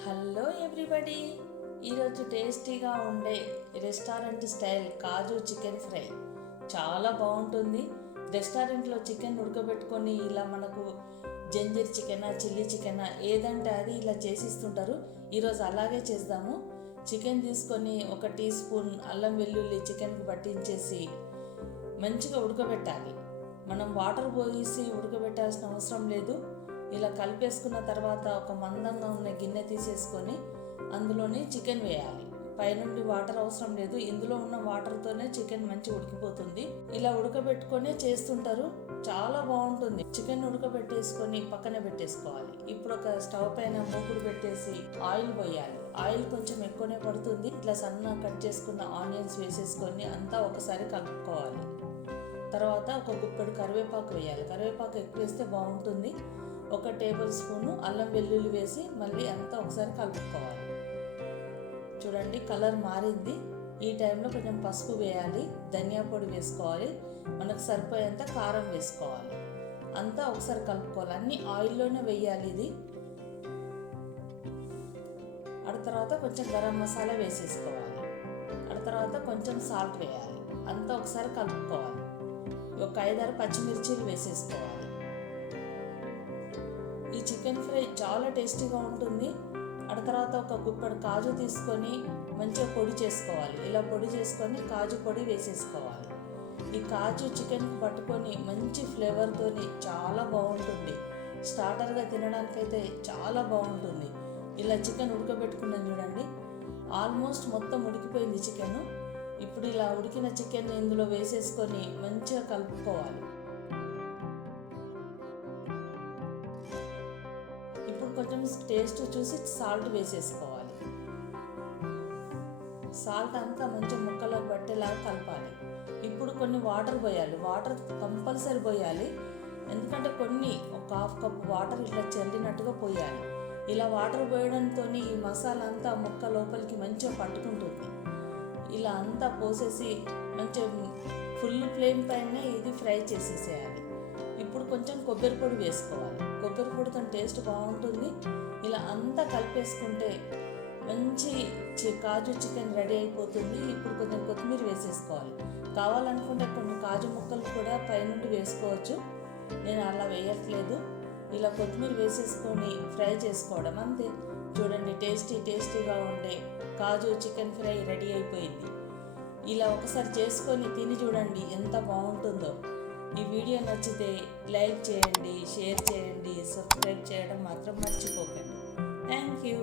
Hello everybody, ఈరోజు టేస్టీగా ఉండే రెస్టారెంట్ స్టైల్ కాజు చికెన్ ఫ్రై చాలా బాగుంటుంది. రెస్టారెంట్లో చికెన్ ఉడకబెట్టుకొని ఇలా మనకు జంజీర్ చికెనా చిల్లీ చికెనా ఏదంటే అది ఇలా చేసిస్తుంటారు. ఈరోజు అలాగే చేద్దాము. చికెన్ తీసుకొని 1 టీ స్పూన్ అల్లం వెల్లుల్లి చికెన్కి పట్టించేసి మంచిగా ఉడకబెట్టాలి. మనం వాటర్ పోసి ఉడకబెట్టాల్సిన అవసరం లేదు. ఇలా కలిపేసుకున్న తర్వాత ఒక మందంగా ఉన్న గిన్నె తీసేసుకొని అందులోని చికెన్ వేయాలి. పైనుండి వాటర్ అవసరం లేదు, ఇందులో ఉన్న వాటర్తోనే చికెన్ మంచి ఉడికిపోతుంది. ఇలా ఉడకబెట్టుకొని చేస్తుంటారు, చాలా బాగుంటుంది. చికెన్ ఉడకబెట్టేసుకొని పక్కన పెట్టేసుకోవాలి. ఇప్పుడు ఒక స్టవ్ పైన మూకుడు పెట్టేసి ఆయిల్ పోయాలి. ఆయిల్ కొంచెం ఎక్కువనే పడుతుంది. ఇట్లా సన్నగా కట్ చేసుకున్న ఆనియన్స్ వేసేసుకొని అంతా ఒకసారి కలుపుకోవాలి. తర్వాత ఒక గుప్పెడు కరివేపాకు వేయాలి. కరివేపాకు ఎక్కువ వేస్తే బాగుంటుంది. 1 టేబుల్ స్పూను అల్లం వెల్లుల్లి వేసి మళ్ళీ అంతా ఒకసారి కలుపుకోవాలి. చూడండి, కలర్ మారింది. ఈ టైంలో కొంచెం పసుపు వేయాలి, ధనియా పొడి వేసుకోవాలి, మనకు సరిపోయేంత కారం వేసుకోవాలి. అంతా ఒకసారి కలుపుకోవాలి. అన్నీ ఆయిల్లోనే వేయాలి ఇది. ఆ తర్వాత కొంచెం గరం మసాలా వేసేసుకోవాలి. ఆ తర్వాత కొంచెం సాల్ట్ వేయాలి. అంతా ఒకసారి కలుపుకోవాలి. ఒక 5-6 పచ్చిమిర్చీలు వేసేసుకోవాలి. ఈ చికెన్ ఫ్రై చాలా టేస్టీగా ఉంటుంది. ఆ తర్వాత ఒక గుప్పెడు కాజు తీసుకొని మంచిగా పొడి చేసుకోవాలి. ఇలా పొడి చేసుకొని కాజు పొడి వేసేసుకోవాలి. ఈ కాజు చికెన్కి పట్టుకొని మంచి ఫ్లేవర్తోని చాలా బాగుంటుంది. స్టార్టర్గా తినడానికైతే చాలా బాగుంటుంది. ఇలా చికెన్ ఉడకబెట్టుకున్నాను చూడండి, ఆల్మోస్ట్ మొత్తం ఉడికిపోయింది చికెన్. ఇప్పుడు ఇలా ఉడికిన చికెన్ ఇందులో వేసేసుకొని మంచిగా కలుపుకోవాలి. ఇప్పుడు కొంచెం టేస్ట్ చూసి సాల్ట్ వేసేసుకోవాలి. సాల్ట్ అంతా మంచి ముక్కలకు పట్టేలాగా కలపాలి. ఇప్పుడు కొన్ని వాటర్ పోయాలి. వాటర్ కంపల్సరీ పోయాలి, ఎందుకంటే కొన్ని ఒక 1/2 కప్పు వాటర్ ఇట్లా చల్లినట్టుగా పోయాలి. ఇలా వాటర్ పోయడంతో ఈ మసాలా అంతా ముక్క లోపలికి మంచిగా పట్టుకుంటుంది. ఇలా అంతా పోసేసి మంచిగా ఫుల్ ఫ్లేమ్ పైన ఇది ఫ్రై చేసేసేయాలి. ఇప్పుడు కొంచెం కొబ్బరి పొడి వేసుకోవాలి. కొబ్బరి పొడితో టేస్ట్ బాగుంటుంది. ఇలా అంతా కలిపేసుకుంటే మంచి కాజు చికెన్ రెడీ అయిపోతుంది. ఇప్పుడు కొంచెం కొత్తిమీర వేసేసుకోవాలి. కావాలనుకుంటే కొన్ని కాజు ముక్కలు కూడా పైనుండి వేసుకోవచ్చు, నేను అలా వేయట్లేదు. ఇలా కొత్తిమీర వేసేసుకొని ఫ్రై చేసుకోవడం అంతే. చూడండి, టేస్టీగా ఉండే కాజు చికెన్ ఫ్రై రెడీ అయిపోయింది. ఇలా ఒకసారి చేసుకొని తిని చూడండి ఎంత బాగుంటుందో. ఈ వీడియో నచ్చితే లైక్ చేయండి, షేర్ చేయండి, సబ్స్క్రైబ్ చేయడం మాత్రం మర్చిపోకండి. Thank you.